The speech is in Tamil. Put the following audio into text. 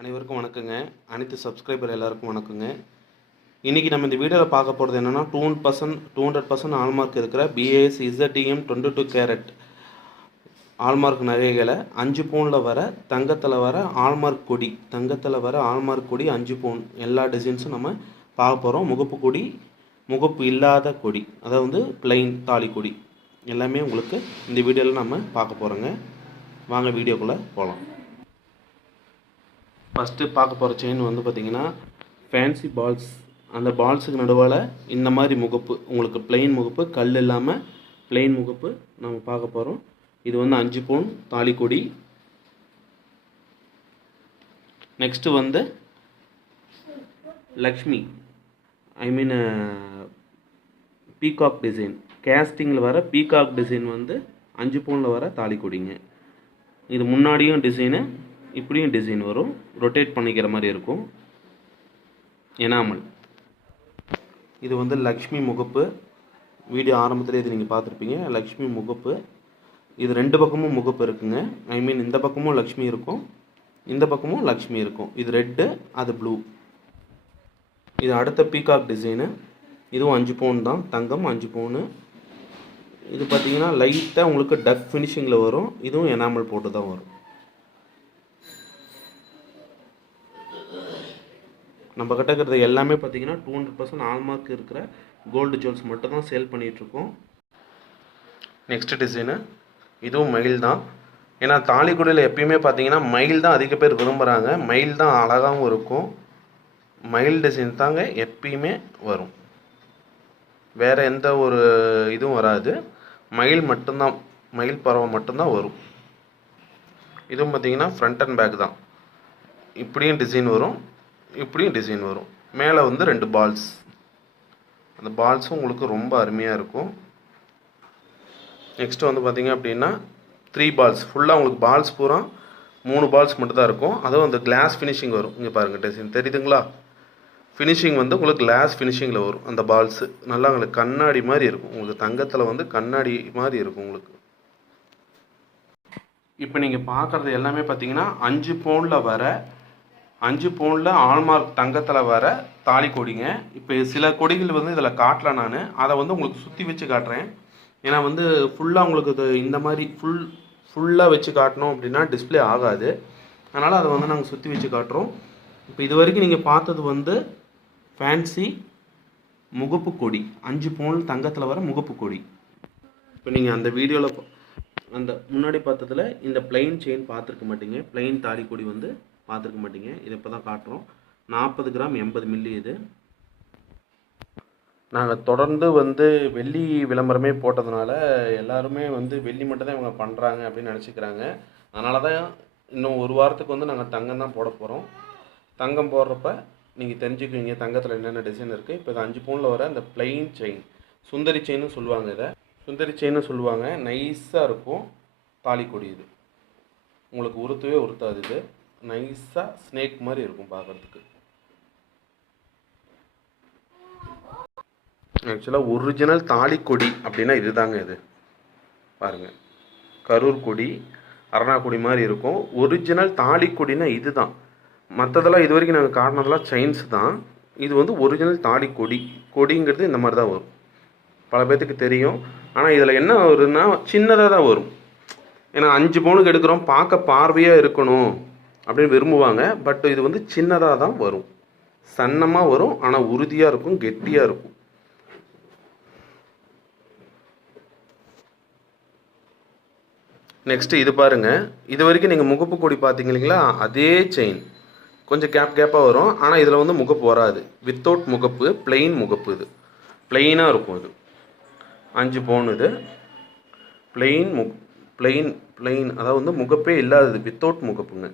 அனைவருக்கும் வணக்கங்க. அனைத்து சப்ஸ்கிரைபர் எல்லாருக்கும் வணக்கங்க. இன்றைக்கி நம்ம இந்த வீடியோவில் பார்க்க போகிறது என்னென்னா 200% ஹால்மார்க் இருக்கிற BAS ZTM 22 கேரட் ஹால்மார்க் நகைகளை 5 பவுனில் வர தங்கத்தில் வர ஹால்மார்க் கொடி 5 பவுன் எல்லா டிசைன்ஸும் நம்ம பார்க்க போகிறோம். முகப்பு கொடி, முகப்பு இல்லாத கொடி, அதாவது பிளைன் தாலி கொடி எல்லாமே உங்களுக்கு இந்த வீடியோவில் நம்ம பார்க்க போகிறோங்க. வாங்க வீடியோக்குள்ளே போகலாம். ஃபஸ்ட்டு பார்க்க போகிற செயின் வந்து பார்த்திங்கன்னா ஃபேன்சி பால்ஸ். அந்த பால்ஸுக்கு நடுவால் இந்த மாதிரி முகப்பு, உங்களுக்கு பிளெயின் முகப்பு, கல் இல்லாமல் பிளெயின் முகப்பு நம்ம பார்க்க போகிறோம். இது வந்து 5 பவுன் தாலிக்கொடி. நெக்ஸ்ட்டு வந்து லக்ஷ்மி, பீகாக் டிசைன், கேஸ்டிங்கில் வர பீகாக் டிசைன் வந்து 5 பவுனில் வர தாலிக்கொடிங்க. இது முன்னாடியும் டிசைனு, இப்படியும் டிசைன் வரும், ரொட்டேட் பண்ணிக்கிற மாதிரி இருக்கும். எனாமல். இது வந்து லக்ஷ்மி முகப்பு. வீடியோ ஆரம்பத்திலே இது நீங்கள் பார்த்துருப்பீங்க. லக்ஷ்மி முகப்பு. இது 2 பக்கமும் முகப்பு இருக்குங்க. இந்த பக்கமும் லக்ஷ்மி இருக்கும், இந்த பக்கமும் லக்ஷ்மி இருக்கும். இது ரெட்டு, அது ப்ளூ. இது அடுத்த பீகாக் டிசைனு. இதுவும் 5 பவுன் தான், தங்கம் 5 பவுனு. இது பார்த்தீங்கன்னா லைட்டாக உங்களுக்கு டக் ஃபினிஷிங்கில் வரும். இதுவும் எனாமல் போட்டு தான் வரும். நம்ம கிட்ட இருக்கிறது எல்லாமே பார்த்தீங்கன்னா 200% ஹால்மார்க் இருக்கிற கோல்டு ஜுவல்ஸ் மட்டும் தான் சேல் பண்ணிகிட்ருக்கோம். Next design. இதுவும் மயில் தான். ஏன்னா தாலிக்குடியில் எப்பயுமே பார்த்தீங்கன்னா மயில் தான் அதிக பேர் விரும்புகிறாங்க. மயில் தான் அழகாகவும் இருக்கும். மயில் டிசைன் தாங்க எப்பயுமே வரும், வேறு எந்த ஒரு இதுவும் வராது. மயில் மட்டும்தான், மயில் பறவை மட்டும்தான் வரும். இதுவும் பார்த்தீங்கன்னா ஃப்ரண்ட் அண்ட் பேக் தான். இப்படியும் டிசைன் வரும், இப்படியும் டிசைன் வரும். மேலே வந்து 2 பால்ஸ். அந்த பால்ஸும் உங்களுக்கு ரொம்ப அருமையாக இருக்கும். நெக்ஸ்ட்டு வந்து பார்த்திங்க அப்படின்னா 3 பால்ஸ். ஃபுல்லாக உங்களுக்கு பால்ஸ் பூரா 3 பால்ஸ் மட்டும் தான் இருக்கும். அதுவும் அந்த கிளாஸ் ஃபினிஷிங் வரும். இங்கே பாருங்கள் டிசைன் தெரியுதுங்களா? ஃபினிஷிங் வந்து உங்களுக்கு கிளாஸ் ஃபினிஷிங்கில் வரும். அந்த பால்ஸு நல்லா உங்களுக்கு கண்ணாடி மாதிரி இருக்கும். உங்களுக்கு தங்கத்தில் வந்து கண்ணாடி மாதிரி இருக்கும் உங்களுக்கு. இப்போ நீங்கள் பார்க்குறது எல்லாமே பார்த்தீங்கன்னா 5 பவுனில் வர 5 பவுனில் ஹால்மார்க் தங்கத்தில் வர தாலி கொடிங்க. இப்போ சில கொடிகள் வந்து இதில் காட்டல, நான் அதை வந்து உங்களுக்கு சுற்றி வச்சு காட்டுறேன். ஏன்னா வந்து ஃபுல்லாக உங்களுக்கு இது இந்த மாதிரி ஃபுல்லாக வச்சு காட்டணும் அப்படின்னா டிஸ்பிளே ஆகாது. அதனால் அதை வந்து நாங்கள் சுற்றி வச்சு காட்டுறோம். இப்போ இது வரைக்கும் நீங்கள் பார்த்தது வந்து ஃபேன்சி முகப்பு கொடி, 5 பவுன் தங்கத்தில் வர முகப்பு கொடி. இப்போ நீங்கள் அந்த வீடியோவில் அந்த முன்னாடி பார்த்ததில் இந்த பிளைன் செயின் பார்த்துருக்க மாட்டீங்க. பிளைன் தாலி கொடி வந்து பார்த்துருக்க மாட்டீங்க. இது இப்போ தான் காட்டுறோம். 40 கிராம் 80 மில்லி. இது நாங்கள் தொடர்ந்து வந்து வெள்ளி விளம்பரமே போட்டதுனால எல்லாருமே வந்து வெள்ளி மட்டும் தான் இவங்க பண்ணுறாங்க அப்படின்னு நினச்சிக்கிறாங்க. அதனால தான் இன்னும் ஒரு வாரத்துக்கு வந்து நாங்கள் தங்கம் தான் போட போகிறோம். தங்கம் போடுறப்ப நீங்கள் தெரிஞ்சுக்குவீங்க தங்கத்தில் என்னென்ன டிசைன் இருக்குது. இப்போ இது 5 பவுனில் வர இந்த பிளைன் செயின், சுந்தரி செயின்னு சொல்லுவாங்க. இதை சுந்தரி செயின்னு சொல்லுவாங்க. நைஸாக இருக்கும் தாலிக்கொடி. இது உங்களுக்கு உறுத்தவே உறுத்தாது. இது நைஸாக ஸ்னேக் மாதிரி இருக்கும் பார்க்குறதுக்கு. ஆக்சுவலாக ஒரிஜினல் தாலிக்கொடி அப்படின்னா இது தாங்க. இது பாருங்கள், கரூர் கொடி, அரணா கொடி மாதிரி இருக்கும். ஒரிஜினல் தாலிக்கொடினா இது தான். மற்றதெல்லாம் இது வரைக்கும் நாங்கள் காட்டினதெல்லாம் செயின்ஸ் தான். இது வந்து ஒரிஜினல் தாலிக்கொடி. கொடிங்கிறது இந்த மாதிரி தான் வரும். பல பேர்த்துக்கு தெரியும். ஆனால் இதில் என்ன வருதுன்னா சின்னதாக தான் வரும். ஏன்னா 5 பவுனுக்கு எடுக்கிறோம், பார்க்க பார்வையாக இருக்கணும் அப்படின்னு விரும்புவாங்க. பட் இது வந்து சின்னதாக தான் வரும், சன்னமாக வரும். ஆனால் உறுதியாக இருக்கும், கெட்டியாக இருக்கும். நெக்ஸ்ட்டு இது பாருங்கள். இது வரைக்கும் நீங்கள் முகப்பு கொடி பார்த்தீங்க இல்லைங்களா, அதே செயின் கொஞ்சம் கேப்பாக வரும். ஆனால் இதில் வந்து முகப்பு வராது. வித்தவுட் முகப்பு, பிளெயின் முகப்பு. இது பிளெயினாக இருக்கும். இது 5 பவுன். இது பிளெயின், அதாவது வந்து முகப்பே இல்லாதது, வித்தவுட் முகப்புங்க.